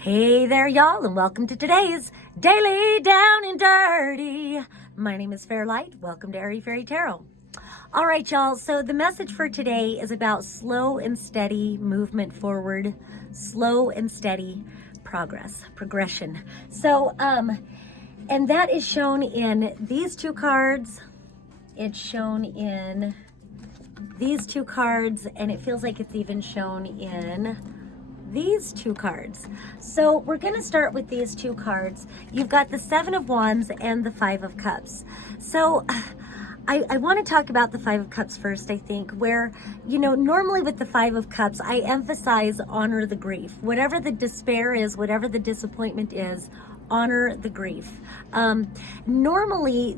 Hey there, y'all, and welcome to today's Daily Down and Dirty. My name is Fairlight. Welcome to Airy Fairy Tarot. All right, y'all, so the message for today is about slow and steady movement forward, slow and steady progression. So, and that is shown in these two cards. It's shown in these two cards, and it feels like it's even shown in these two cards. So we're going to start with these two cards. You've got the Seven of Wands and the Five of Cups. So I want to talk about the Five of Cups first, I think, where, you know, normally with the Five of Cups, I emphasize honor the grief. Whatever the despair is, whatever the disappointment is, honor the grief. Normally,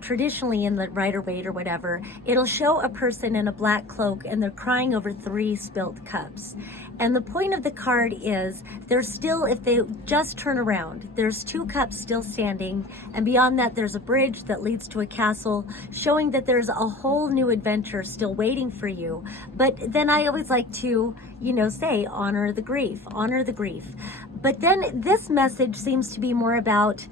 traditionally in the Rider-Waite or whatever, it'll show a person in a black cloak and they're crying over 3 spilt cups. And the point of the card is there's still, if they just turn around, there's 2 cups still standing, and beyond that there's a bridge that leads to a castle, showing that there's a whole new adventure still waiting for you. But then I always like to, you know, say honor the grief, honor the grief. But then this message seems to be more about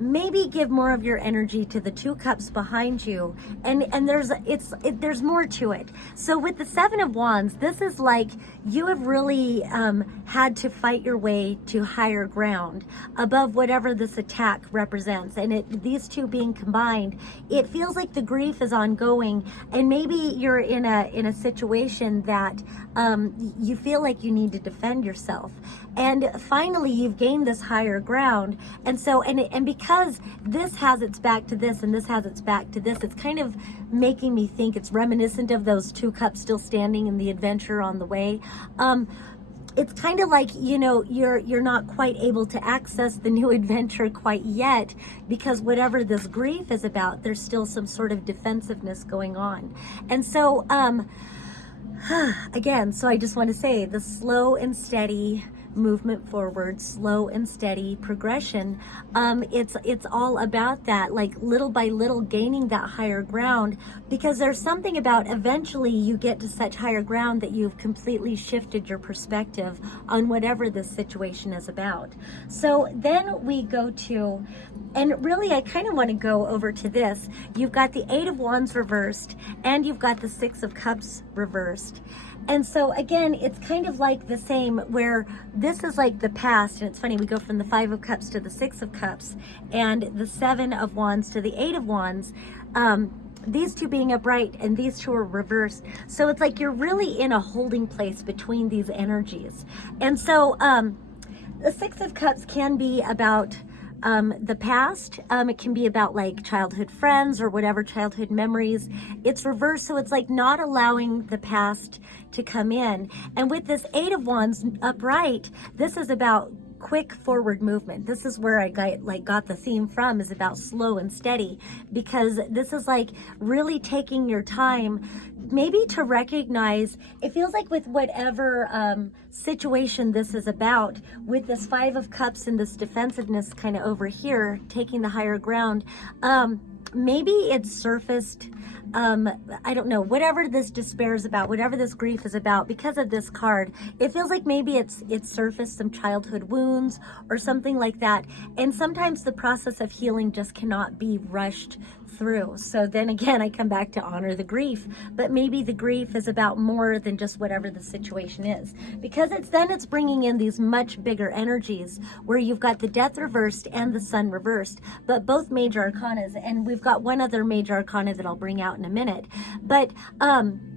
maybe give more of your energy to the 2 cups behind you, and there's more to it. So with the Seven of Wands, this is like you have really had to fight your way to higher ground above whatever this attack represents, and these two being combined, it feels like the grief is ongoing, and maybe you're in a situation that you feel like you need to defend yourself, and finally you've gained this higher ground, and so and because this has its back to this and this has its back to this, it's kind of making me think it's reminiscent of those 2 cups still standing in the adventure on the way. It's kind of like, you know, you're not quite able to access the new adventure quite yet because whatever this grief is about, there's still some sort of defensiveness going on. And so again, so I just want to say the slow and steady movement forward, slow and steady progression. It's all about that, like little by little gaining that higher ground, because there's something about eventually you get to such higher ground that you've completely shifted your perspective on whatever this situation is about. So then we go to, and really I kind of want to go over to this. You've got the Eight of Wands reversed and you've got the Six of Cups reversed. And so again, it's kind of like the same, where this is like the past, and it's funny, we go from the Five of Cups to the Six of Cups, and the Seven of Wands to the Eight of Wands, these two being upright and these two are reversed. So it's like you're really in a holding place between these energies. And so the Six of Cups can be about the past. It can be about like childhood friends or whatever childhood memories. It's reversed, so it's like not allowing the past to come in. And with this Eight of Wands upright, this is about quick forward movement. This is where I got the theme from, is about slow and steady, because this is like really taking your time, maybe to recognize, it feels like with whatever situation this is about, with this Five of Cups and this defensiveness kind of over here, taking the higher ground, maybe it's surfaced, I don't know, whatever this despair is about, whatever this grief is about, because of this card, it feels like maybe it's surfaced some childhood wounds or something like that. And sometimes the process of healing just cannot be rushed through. So then again, I come back to honor the grief, but maybe the grief is about more than just whatever the situation is, because it's bringing in these much bigger energies where you've got the Death reversed and the Sun reversed, but both major arcanas, and we've got one other major arcana that I'll bring out in a minute. But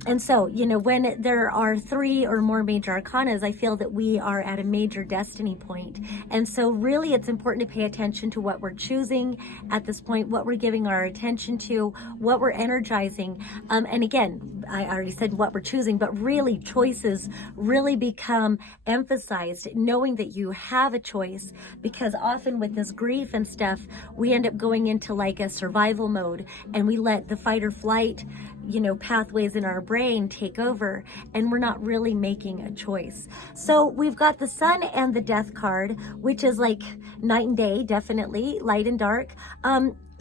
and so, you know, when there are 3 or more major arcanas, I feel that we are at a major destiny point. And so really it's important to pay attention to what we're choosing at this point, what we're giving our attention to, what we're energizing. And again, I already said what we're choosing, but really choices really become emphasized, knowing that you have a choice, because often with this grief and stuff, we end up going into like a survival mode, and we let the fight or flight, you know, pathways in our brain take over, and we're not really making a choice. So we've got the Sun and the Death card, which is like night and day, definitely light and dark.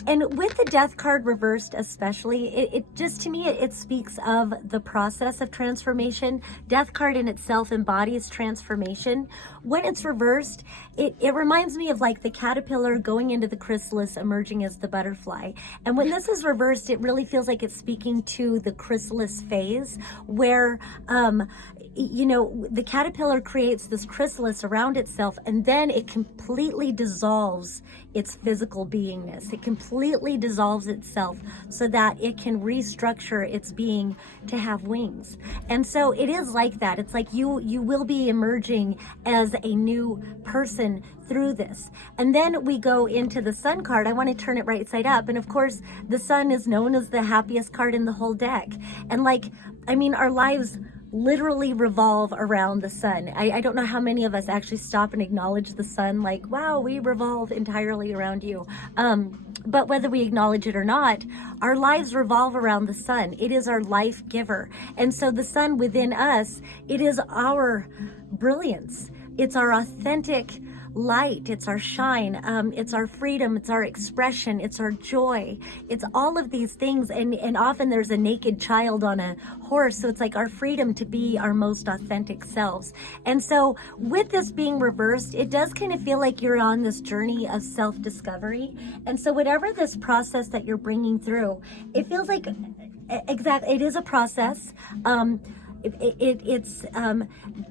And with the death card reversed especially, it just, to me, it speaks of the process of transformation. Death card in itself embodies transformation. When it's reversed, it reminds me of like the caterpillar going into the chrysalis, emerging as the butterfly. And when this is reversed, it really feels like it's speaking to the chrysalis phase, where you know, the caterpillar creates this chrysalis around itself, and then it completely dissolves its physical beingness. It completely dissolves itself so that it can restructure its being to have wings. And so it is like that. It's like you will be emerging as a new person through this. And then we go into the sun card. I want to turn it right side up. And of course, the sun is known as the happiest card in the whole deck. And like, I mean, our lives literally revolve around the sun. I don't know how many of us actually stop and acknowledge the sun, like, wow, we revolve entirely around you. But whether we acknowledge it or not, our lives revolve around the sun. It is our life giver. And so the sun within us, it is our brilliance. It's our authentic light, it's our shine, it's our freedom, it's our expression, it's our joy, it's all of these things. And often there's a naked child on a horse, so it's like our freedom to be our most authentic selves. And so with this being reversed, it does kind of feel like you're on this journey of self-discovery. And so whatever this process that you're bringing through, it feels like it is a process. It's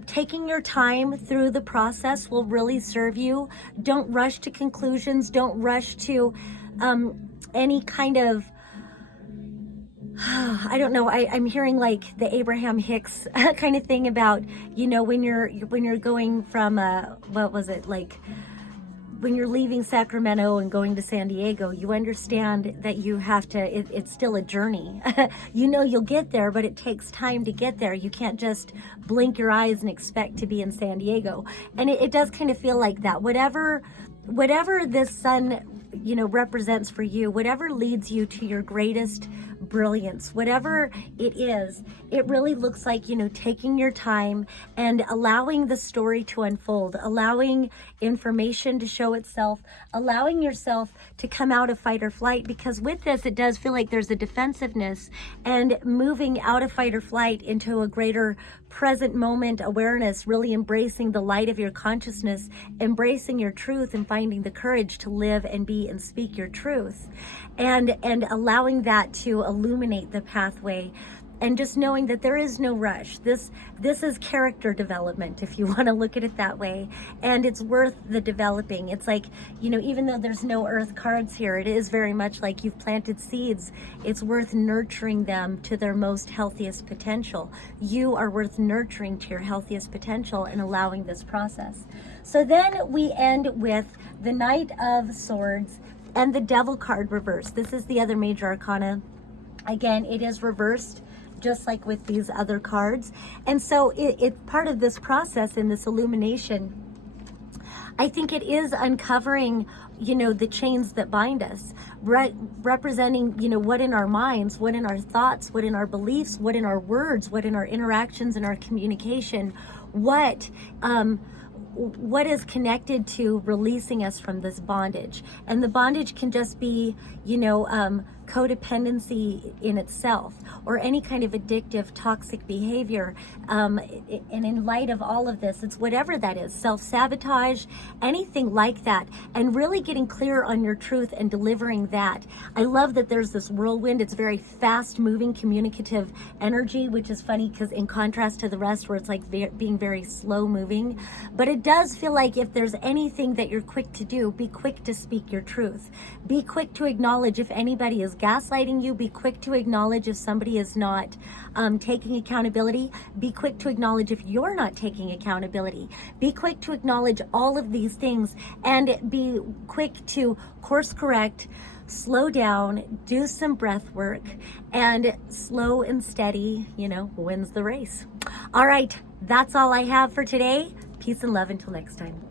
taking your time through the process will really serve you. Don't rush to conclusions. Don't rush to any kind of, I don't know. I'm hearing like the Abraham Hicks kind of thing about, you know, when you're going from what was it, like, when you're leaving Sacramento and going to San Diego, you understand that you have to, it's still a journey. You know you'll get there, but it takes time to get there. You can't just blink your eyes and expect to be in San Diego. And it does kind of feel like that. Whatever this sun, you know, represents for you, whatever leads you to your greatest brilliance, whatever it is, it really looks like, you know, taking your time and allowing the story to unfold, allowing information to show itself, allowing yourself to come out of fight or flight. Because with this, it does feel like there's a defensiveness, and moving out of fight or flight into a greater present moment awareness, really embracing the light of your consciousness, embracing your truth, and finding the courage to live and be and speak your truth, and allowing that to illuminate the pathway, and just knowing that there is no rush. This is character development, if you want to look at it that way, and it's worth the developing. It's like, you know, even though there's no earth cards here, it is very much like you've planted seeds. It's worth nurturing them to their most healthiest potential. You are worth nurturing to your healthiest potential and allowing this process. So then we end with the Knight of Swords and the Devil card reversed. This is the other major arcana. Again, it is reversed, just like with these other cards. And so it's part of this process in this illumination. I think it is uncovering, you know, the chains that bind us, representing, you know, what in our minds, what in our thoughts, what in our beliefs, what in our words, what in our interactions and our communication, what is connected to releasing us from this bondage. And the bondage can just be, you know, codependency in itself, or any kind of addictive, toxic behavior. And in light of all of this, it's whatever that is, self-sabotage, anything like that, and really getting clear on your truth and delivering that. I love that there's this whirlwind. It's very fast-moving, communicative energy, which is funny because in contrast to the rest where it's like being very slow-moving. But it does feel like if there's anything that you're quick to do, be quick to speak your truth. Be quick to acknowledge if anybody is gaslighting you. Be quick to acknowledge if somebody is not taking accountability. Be quick to acknowledge if you're not taking accountability. Be quick to acknowledge all of these things, and be quick to course correct, slow down, do some breath work, and slow and steady, you know, wins the race. All right, that's all I have for today. Peace and love until next time.